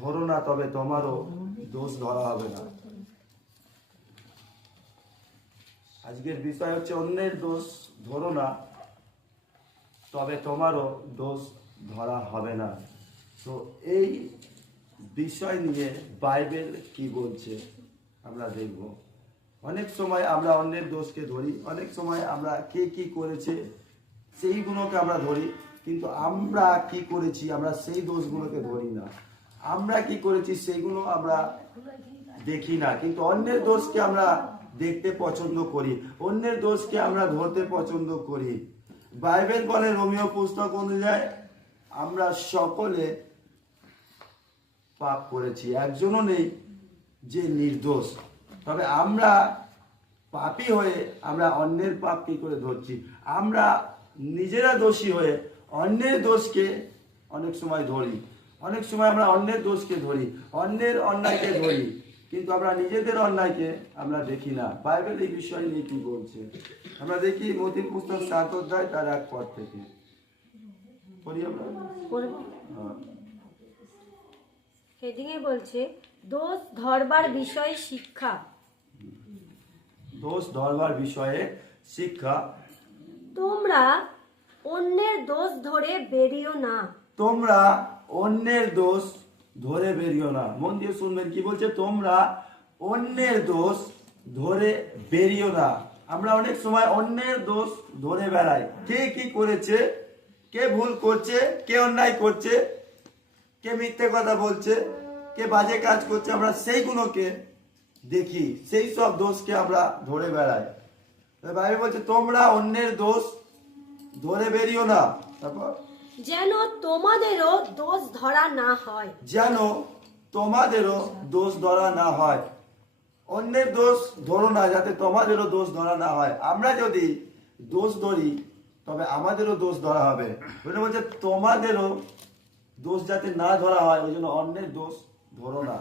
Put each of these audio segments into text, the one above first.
ধরো না, তবে তোমারও দোষ ধরা হবে না। আজকের বিষয় হচ্ছে অন্যের দোষ ধরো না, তবে তোমারও দোষ ধরা হবে না। তো এই বিষয় নিয়ে বাইবেল কি বলছে আমরা দেখব। অনেক সময় আমরা অন্যের দোষকে ধরি, অনেক সময় আমরা কে কি করেছে সেইগুলোকে আমরা ধরি, কিন্তু আমরা কি করেছি আমরা সেই দোষগুলোকে ধরি না। আমরা কি করেছি সেইগুলো আমরা দেখি না, কিন্তু অন্যের দোষকে আমরা দেখতে পছন্দ করি, অন্যের দোষকে আমরা ধরতে পছন্দ করি। বাইবেল বলে রোমীয় পুস্তক অনুযায়ী আমরা সকলে পাপ করেছি, একজনও নেই যে নির্দোষ। তবে আমরা পাপী হয়ে আমরা অন্যের পাপ কি করে ধরছি? আমরা নিজেরা দোষী হয়ে অন্যের দোষকে অনেক সময় ধরি, অনেক সময় আমরা অন্যের দোষকে ধরি, অন্যের অন্যায়কে ধরি, কিন্তু আমরা নিজেদের অন্যায়কে আমরা দেখি না। বাইবেল এই বিষয় নিয়ে কি বলছে আমরা দেখি মথির পুস্তক 7 অধ্যায় তার 1 পদ থেকে পড়ি আমরা। হেডিংয়ে বলছে দোষ ধরবার বিষয়ে শিক্ষা। দোষ ধরবার বিষয়ে শিক্ষা। তোমরা অন্যের দোষ ধরে বেরিও না। তোমরা অন্যের দোষ ধরে বেরিও না। মন দিয়ে শুনবেন কি বলছে, তোমরা অন্যের দোষ ধরে বেরিও না। আমরা অনেক সময় অন্যের দোষ ধরে বেড়াই, কে কি করেছে, কে ভুল করছে, কে অন্যায় করছে, কে মিথ্যে কথা বলছে, কে বাজে কাজ করছে, আমরা সেইগুলোকে দেখি, সেই সব দোষকে আমরা ধরে বেড়াই। বাইবেল বলছে তোমরা অন্যের দোষ ধরে বেরিও না। তারপর যেন তোমাদেরও দোষ ধরা না হয়। যেন তোমাদেরও দোষ ধরা না হয়। অন্যের দোষ ধরো না যাতে তোমাদেরও দোষ ধরা না হয়। আমরা যদি দোষ ধরি তবে আমাদেরও দোষ ধরা হবে। বলছে তোমাদেরও দোষ যাতে না ধরা হয়, ওই জন্য অন্যের দোষ ধরো না।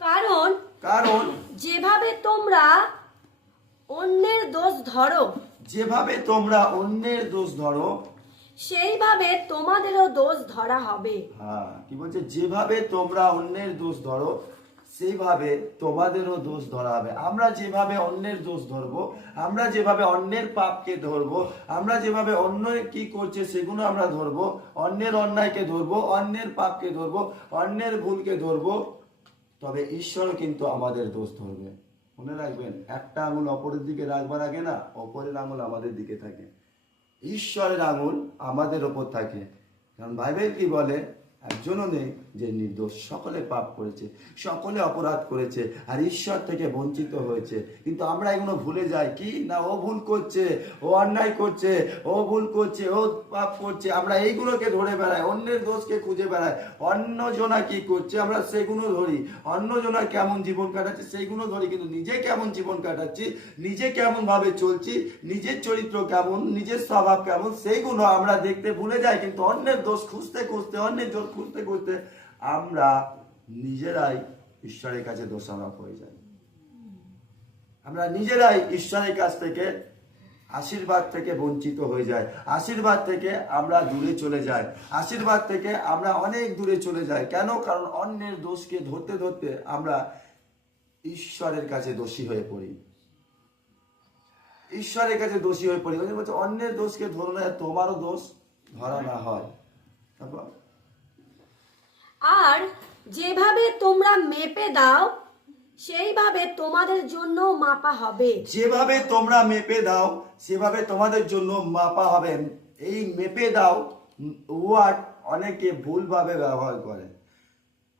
কারণ কারণ যেভাবে তোমরা অন্যের দোষ ধরো, যেভাবে তোমরা অন্যের দোষ ধরো, সেইভাবে তোমাদেরও দোষ ধরা হবে। হ্যাঁ, কি বলছে, যেভাবে তোমরা অন্যের দোষ ধরো সেইভাবে তোমাদেরও দোষ ধরা হবে। আমরা যেভাবে অন্যের দোষ ধরবো, আমরা যেভাবে অন্যের পাপকে ধরবো, আমরা যেভাবে অন্য কি করছে সেগুলো আমরা ধরবো, অন্যের অন্যায়কে ধরবো, অন্যের পাপকে ধরবো, অন্যের ভুলকে ধরবো, তবে ঈশ্বরও কিন্তু আমাদের দোষ ধরবে। মনে রাখবেন, একটা আঙুল অপরের দিকে রাখবার আগে না অপরের আঙুল আমাদের দিকে থাকে, ঈশ্বরের আঙুল আমাদের ওপর থাকে। কারণ বাইবেল কি বলে, একজনও নেই যে নির্দোষ, সকলে পাপ করেছে, সকলে অপরাধ করেছে আর ঈশ্বর থেকে বঞ্চিত হয়েছে। কিন্তু আমরা এগুলো ভুলে যাই, কি না ও ভুল করছে, ও অন্যায় করছে, ও ভুল করছে, ও পাপ করছে, আমরা এইগুলোকে ধরে বেড়াই, অন্যের দোষকে খুঁজে বেড়াই। অন্যজনা কি করছে আমরা সেগুলো ধরি, অন্যজনা কেমন জীবন কাটাচ্ছে সেইগুলো ধরি, কিন্তু নিজে কেমন জীবন কাটাচ্ছি, নিজে কেমন ভাবে চলছি, নিজের চরিত্র কেমন, নিজের স্বভাব কেমন, সেইগুলো আমরা দেখতে ভুলে যাই। কিন্তু অন্যের দোষ খুঁজতে খুঁজতে, অন্যের দোষ খুঁজতে খুঁজতে আমরা নিজেরাই ঈশ্বরের কাছে দোষারোপ হয়ে যাই। আমরা নিজেরাই ঈশ্বরের কাছ থেকে, আশীর্বাদ থেকে বঞ্চিত হয়ে যায়, আশীর্বাদ থেকে আমরা দূরে চলে যাই, আশীর্বাদ থেকে আমরা অনেক দূরে চলে যাই। কেন? কারণ অন্যের দোষকে ধরতে ধরতে আমরা ঈশ্বরের কাছে দোষী হয়ে পড়ি, ঈশ্বরের কাছে দোষী হয়ে পড়ি। বলছে অন্যের দোষকে ধরো না, তোমারও দোষ ধরা না হয়। তারপর আর যেভাবে তোমরা মেপে দাও সেইভাবে তোমাদের জন্য মাপা হবে। যেভাবে তোমরা মেপে দাও সেভাবে তোমাদের জন্য মাপা হবে। এই মেপে দাও ওয়ার্ড অনেকে ভুলভাবে ব্যবহার করে,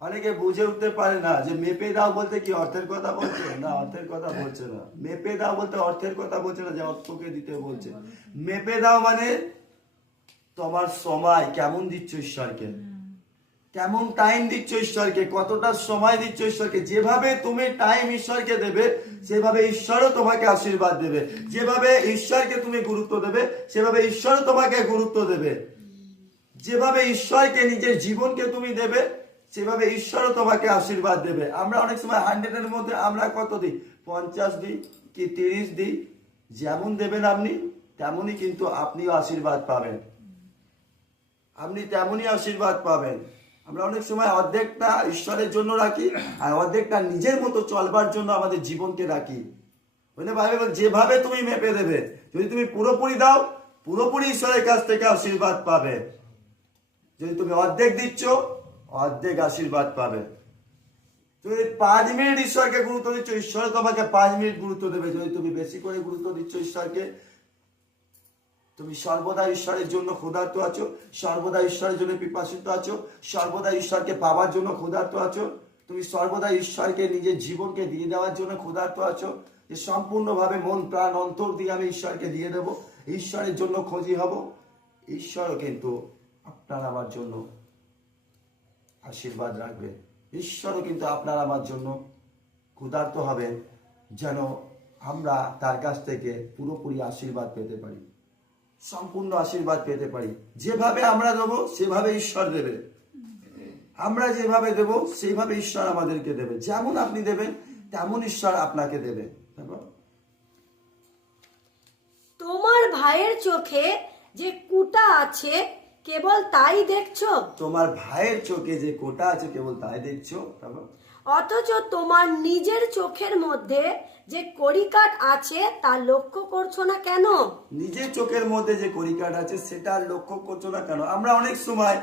অনেকে বুঝে উঠতে পারে না যে মেপে দাও বলতে কি অর্থের কথা বলছে, না অর্থের কথা বলছে না। মেপে দাও বলতে অর্থের কথা বলছে না, যে অর্থকে দিতে বলছে। মেপে দাও মানে তোমার সময় কেমন দিচ্ছ ঈশ্বরকে, কেমন টাইম দিচ্ছ ঈশ্বরকে, কতটা সময় দিচ্ছ ঈশ্বরকে। যেভাবে তুমি টাইম ঈশ্বরকে দেবে সেভাবে ঈশ্বরও তোমাকে আশীর্বাদ দেবে, যেভাবে ঈশ্বরকে তুমি গুরুত্ব দেবে সেভাবে ঈশ্বরও তোমাকে গুরুত্ব দেবে, যেভাবে ঈশ্বরকে নিজের জীবনকে তুমি দেবে সেভাবে ঈশ্বরও তোমাকে আশীর্বাদ দেবে। আমরা অনেক সময় 100-এর মধ্যে আমরা কত দিই, 50 দিই কি 30 দিই। যেমন দেবেন আপনি তেমনই কিন্তু আপনিও আশীর্বাদ পাবেন, আপনি তেমনই আশীর্বাদ পাবেন। আমরা অনেক সময় অর্ধেকটা ঈশ্বরের জন্য রাখি আর অর্ধেকটা নিজের মতো চলবার জন্য আমাদের জীবনকে রাখি। বুঝলে বাইবেল যেভাবে তুমি মেপে দেবে, যদি তুমি পুরোপুরি দাও পুরোপুরি ঈশ্বরের কাছ থেকে আশীর্বাদ পাবে, যদি তুমি অর্ধেক দিচ্ছ অর্ধেক আশীর্বাদ পাবে। তুমি 5 মিনিট ঈশ্বরকে গুরুত্ব দিচ্ছ, ঈশ্বর তোমাকে 5 মিনিট গুরুত্ব দেবে। যদি তুমি বেশি করে গুরুত্ব দিচ্ছ ঈশ্বরকে, তুমি সর্বদা ঈশ্বরের জন্য ক্ষুধার্ত আছো, সর্বদা ঈশ্বরের জন্য পিপাসিত আছো, সর্বদা ঈশ্বরকে পাওয়ার জন্য ক্ষুধার্ত আছো, তুমি সর্বদা ঈশ্বরকে নিজের জীবনকে দিয়ে দেওয়ার জন্য ক্ষুধার্ত আছো, যে সম্পূর্ণভাবে মন প্রাণ অন্তর দিয়ে আমি ঈশ্বরকে দিয়ে দেব, ঈশ্বরের জন্য খোঁজি হব, ঈশ্বরও কিন্তু আপনার আমার জন্য আশীর্বাদ রাখবে। ঈশ্বরও কিন্তু আপনার আমার জন্য ক্ষুধার্ত হবেন, যেন আমরা তার কাছ থেকে পুরোপুরি আশীর্বাদ পেতে পারি, সম্পূর্ণ আশীর্বাদ পেতে পারি। যেভাবে আমরা দেবো সেভাবে ঈশ্বর দেবে, আমরা যেভাবে দেব সেইভাবে ঈশ্বর আমাদেরকে দেবে। যেমন আপনি দেবেন তেমন ঈশ্বর আপনাকে দেবে। তোমার ভাইয়ের চোখে যে কুটা আছে কেবল তাই দেখছো, তোমার ভাইয়ের চোখে যে কোটা আছে কেবল তাই দেখছো, অথচ তোমার নিজের চোখের মধ্যে যে কড়িকাঠ আছে তা লক্ষ্য করছো না কেন? নিজের চোখের মধ্যে যে কড়িকাঠ আছে সেটা আর লক্ষ্য করছো না কেন? আমরা অনেক সময়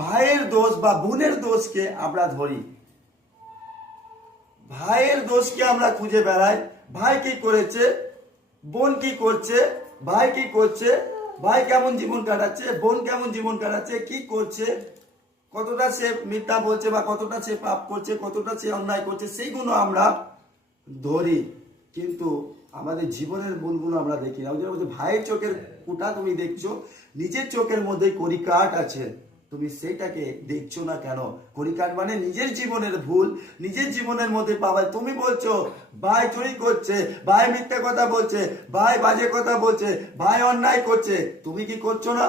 ভাইয়ের দোষ বা বোনের দোষকে আমরা ধরি, ভাইয়ের দোষকে আমরা খুঁজে বেড়াই। ভাই কি করেছে, বোন কি করছে, ভাই কি করছে, ভাই কেমন জীবন কাটাচ্ছে, বোন কেমন জীবন কাটাচ্ছে, কি করছে, কতটা সে মিথ্যা বলছে বা কতটা সে পাপ করছে, কতটা সে অন্যায় করছে, সেইগুলো আমরা ধরি, কিন্তু আমাদের জীবনের মূলগুলো আমরা দেখি না। ওই জন্য বলছি, ভাইয়ের চোখের কুটা তুমি দেখছো, নিজের চোখের মধ্যে কড়িকাঠ আছে, তুমি সেইটাকে দেখছো না কেন? কড়িকাঠ মানে নিজের জীবনের ভুল, নিজের জীবনের মধ্যে পাওয়া। তুমি বলছো ভাই চুরি করছে, ভাই মিথ্যা কথা বলছে, ভাই বাজে কথা বলছে, ভাই অন্যায় করছে, তুমি কি করছো না?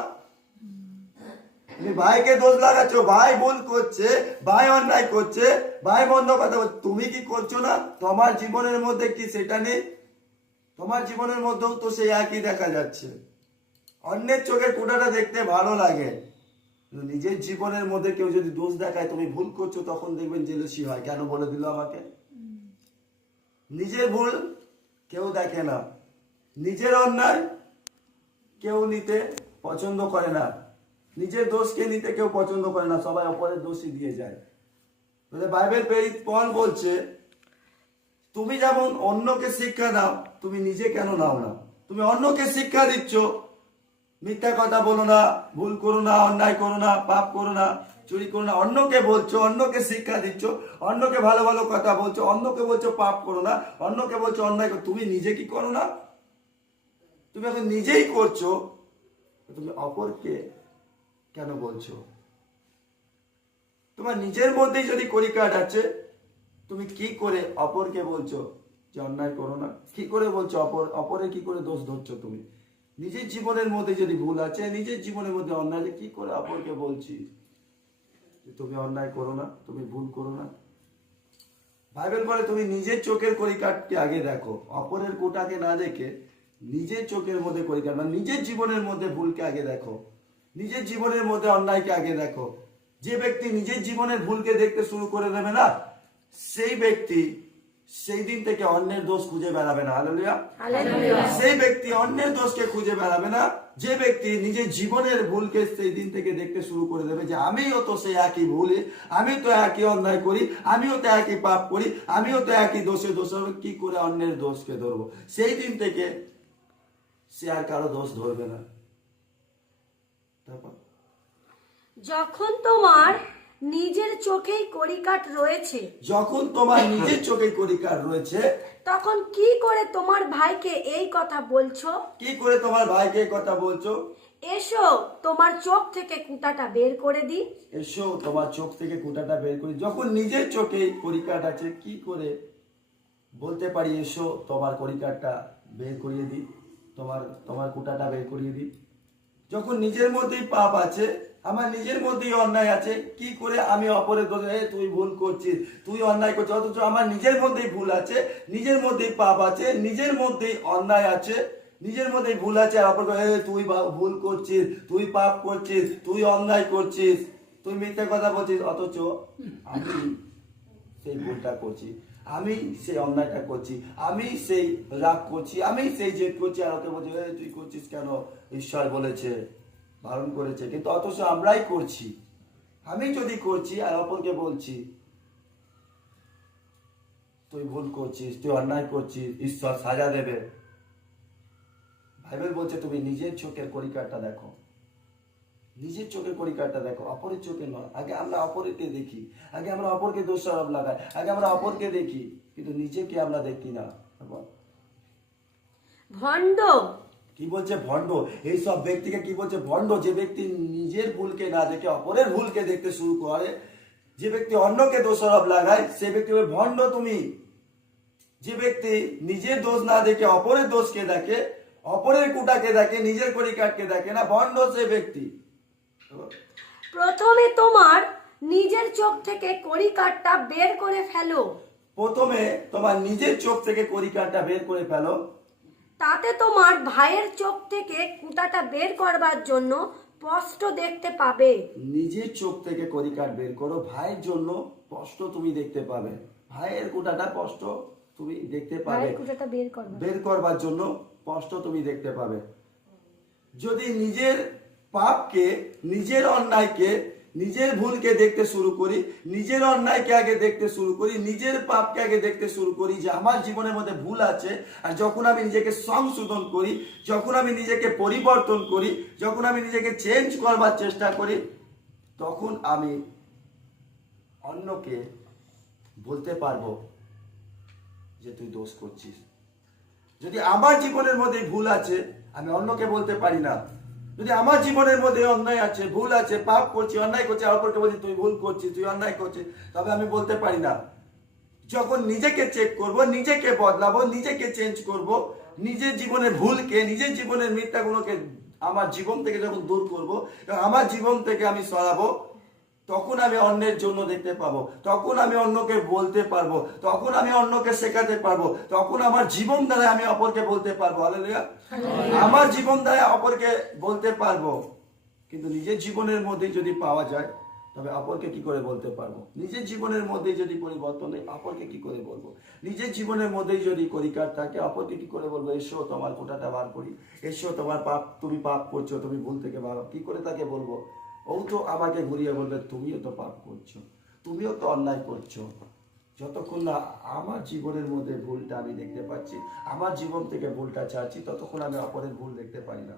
তুমি ভাইকে দোষ লাগাচ্ছ, ভাই ভুল করছে, ভাই অন্যায় করছে, ভাই বন্ধ কথা বলছে, তুমি কি করছো না? তোমার জীবনের মধ্যে কি সেটা নেই? তোমার জীবনের মধ্যেও তো সেই একই দেখা যাচ্ছে। অন্যের চোখের কুটাটা দেখতে ভালো লাগে, নিজের জীবনের মধ্যে কেউ যদি দোষ দেখায় তুমি ভুল করছো, তখন দেখবেন জেলসি হয়, কেন বলে দিল আমাকে। নিজের ভুল কেউ দেখে না, নিজের অন্যায় কেউ নিতে পছন্দ করে না, নিজের দোষকে নিতে কেউ পছন্দ করে না, সবাই অপরের দোষই দিয়ে যায়। বাইবেল পল বলছে, তুমি যেমন অন্যকে শিক্ষা দাও, তুমি নিজে কেন নাও না? তুমি অন্যকে শিক্ষা দিচ্ছ, মিথ্যা কথা বলো না, ভুল করো না, অন্যায় করো না, পাপ করো না, চুরি করো না, অন্যকে বলছো, অন্যকে শিক্ষা দিচ্ছ, অন্যকে ভালো ভালো কথা বলছো, অন্যকে বলছো পাপ করো না, অন্যকে বলছো অন্যায় করো, তুমি নিজে কি করো না? তুমি এখন নিজেই করছো, তুমি অপরকে কেন বলছো? তোমার নিজের মধ্যেই যদি কড়িকাঠ আছে, তুমি কি করে অপরকে বলছো যে অন্যায় করো না? কি করে বলছো অপরের কি করে দোষ ধরছো? তুমি নিজের জীবনের মধ্যে যদি ভুল আছে, নিজের জীবনের মধ্যে অন্যায় আছে, কি করে অপরকে বলছি তুমি অন্যায় করো না, তুমি ভুল করো না? বাইবেল বলে তুমি নিজের চোখের কড়িকাঠকে আগে দেখো, অপরের কোটাকে না দেখে নিজের চোখের মধ্যে কড়িকাঠ, মানে নিজের জীবনের মধ্যে ভুলকে আগে দেখো, নিজের জীবনের মধ্যে অন্যায়কে আগে দেখো। যে ব্যক্তি নিজের জীবনের ভুলকে দেখতে শুরু করে দেবে না, সেই ব্যক্তি সেই দিন থেকে অন্যের দোষ খুঁজে বেড়াবে না। হালেলুয়া। সেই ব্যক্তি অন্যের দোষকে খুঁজে বেড়াবে না। যে ব্যক্তি নিজের জীবনের ভুলকে সেই দিন থেকে দেখতে শুরু করে দেবে যে আমিও তো সেই একই ভুলে, আমি তো একই অন্যায় করি, আমিও তো একই পাপ করি, আমিও তো একই দোষে দোষ, কি করে অন্যের দোষকে ধরবো? সেই দিন থেকে সে আর কারো দোষ ধরবে না। তারপর যখন তোমার নিজের চোখেই কড়িকাঠ রয়েছে, যখন তোমার নিজের চোখে কড়িকাঠ রয়েছে, তখন কি করে তোমার ভাইকে এই কথা বলছো? কি করে তোমার ভাইকে এই কথা বলছো? এসো তোমার চোখ থেকে কুটাটা বের করে দিই। এসো তোমার চোখ থেকে কুটাটা বের করি। যখন নিজের চোখে কড়িকাঠ আছে, কি করে বলতে পারি এসো তোমার কড়িকাঠটা বের করিয়ে দিই, তোমার কুটাটা বের করিয়ে দিই? যখন নিজের মধ্যেই পাপ আছে, আমার নিজের মধ্যেই অন্যায় আছে, কি করে আমি অপরের দোষে তুই ভুল করছিস, তুই অন্যায় করছিস, অথচ আমার নিজের মধ্যেই ভুল আছে, নিজের মধ্যেই পাপ আছে, নিজের মধ্যেই অন্যায় আছে, নিজের মধ্যেই ভুল আছে, আর অপর তুই ভুল করছিস, তুই পাপ করছিস, তুই অন্যায় করছিস, তুই মিথ্যে কথা বলছিস, অথচ আমি সেই ভুলটা করছি, আমি সেই অন্যায়টা করছি, আমি সেই রাগ করছি, আমি সেই জেদ করছি, আর ওকে বলছি এই তুই করছিস কেন, ঈশ্বর বলেছে, বারণ করেছে, কিন্তু অথচ আমরাই করছি। আমি যদি করছি আর অপরকে বলছি তুই ভুল করছিস, তুই অন্যায় করছিস, ঈশ্বর সাজা দেবে। বাইবেল বলছে তুমি নিজের চোখের কড়িকাঠটা দেখো, নিজের চোখের পরিকারটা দেখো, অপরের চোখে নয়। আগে আমরা অপরকে দেখি, আগে আমরা অপরকে দোষারোপ লাগাই, আগে আমরা অপরকে দেখি, কিন্তু নিজেকে আমরা দেখি না। ভণ্ড, কি বলছে ভণ্ড? এই সব ব্যক্তিকে কি বলছে ভণ্ড? যে ব্যক্তি নিজের ভুলকে না দেখে অপরের ভুলকে দেখতে শুরু করে, যে ব্যক্তি অন্যকে দোষারোপ লাগায়, সে ব্যক্তি হবে ভণ্ড। তুমি যে ব্যক্তি নিজের দোষ না দেখে অপরের দোষকে দেখে, অপরের কুটাকে দেখে, নিজের কড়িকাঠকে দেখে না, ভণ্ড সে ব্যক্তি। প্রথমে তোমার নিজের চোখ থেকে কড়িকাঠটা বের করে ফেলো, প্রথমে তোমার নিজের চোখ থেকে কড়িকাঠটা বের করে ফেলো, তাতে তোমার ভাইয়ের চোখ থেকে কুটাটা বের করবার জন্য স্পষ্ট দেখতে পাবে। নিজের চোখ থেকে কড়িকাঠ বের করো, ভাইয়ের জন্য স্পষ্ট তুমি দেখতে পাবে, ভাইয়ের কুটাটা স্পষ্ট তুমি দেখতে পাবে, ভাইয়ের কুটাটা বের করবে, বের করবার জন্য স্পষ্ট তুমি দেখতে পাবে। যদি নিজের পাপকে, নিজের অন্যায়কে, নিজের ভুলকে দেখতে শুরু করি, নিজের অন্যায়কে আগে দেখতে শুরু করি, নিজের পাপকে আগে দেখতে শুরু করি যে আমার জীবনের মধ্যে ভুল আছে, আর যখন আমি নিজেকে সংশোধন করি, যখন আমি নিজেকে পরিবর্তন করি, যখন আমি নিজেকে চেঞ্জ করবার চেষ্টা করি, তখন আমি অন্যকে বলতে পারবো যে তুই দোষ করছিস। যদি আমার জীবনের মধ্যে ভুল আছে, আমি অন্যকে বলতে পারি না। যদি আমার জীবনের মধ্যে অন্যায় আছে, ভুল আছে, পাপ করছি, অন্যায় করছি, অপরকে বলছি তুই ভুল করছিস, তুই অন্যায় করছিস, তবে আমি বলতে পারি না। যখন নিজেকে চেক করব, নিজেকে বদলাবো, নিজেকে চেঞ্জ করব, নিজের জীবনের ভুলকে, নিজের জীবনের মিথ্যাগুলোকে আমার জীবন থেকে যখন দূর করব, আমার জীবন থেকে আমি সরাবো, তখন আমি অন্যের জন্য দেখতে পাবো, তখন আমি অন্যকে বলতে পারবো, তখন আমি অন্যকে শেখাতে পারবো, তখন আমার জীবন দ্বারা আমি অপরকে বলতে পারবো। হালেলুয়া। আমার জীবন দ্বারা অপরকে বলতে পারবো। কিন্তু নিজের জীবনের মধ্যেই যদি পাওয়া যায়, তবে অপরকে কি করে বলতে পারবো? নিজের জীবনের মধ্যেই যদি পরিবর্তন নেই, অপরকে কি করে বলবো? নিজের জীবনের মধ্যেই যদি কড়িকাঠ থাকে, অপরকে কি করে বলবো এসো তোমার কোটাটা বার করি, এসো তোমার পাপ, তুমি পাপ করছো, তুমি ভুল থেকে বার হও। কি করে তাকে বলবো? ও তো আমাকে ঘুরিয়ে বলবে তুমিও তো পাপ করছো, তুমিও তো অন্যায় করছো। যতক্ষণ না আমার জীবনের মধ্যে ভুলটা আমি দেখতে পাচ্ছি, আমার জীবন থেকে ভুলটা ছাড়ছি, ততক্ষণ আমি অপরের ভুল দেখতে পারি না।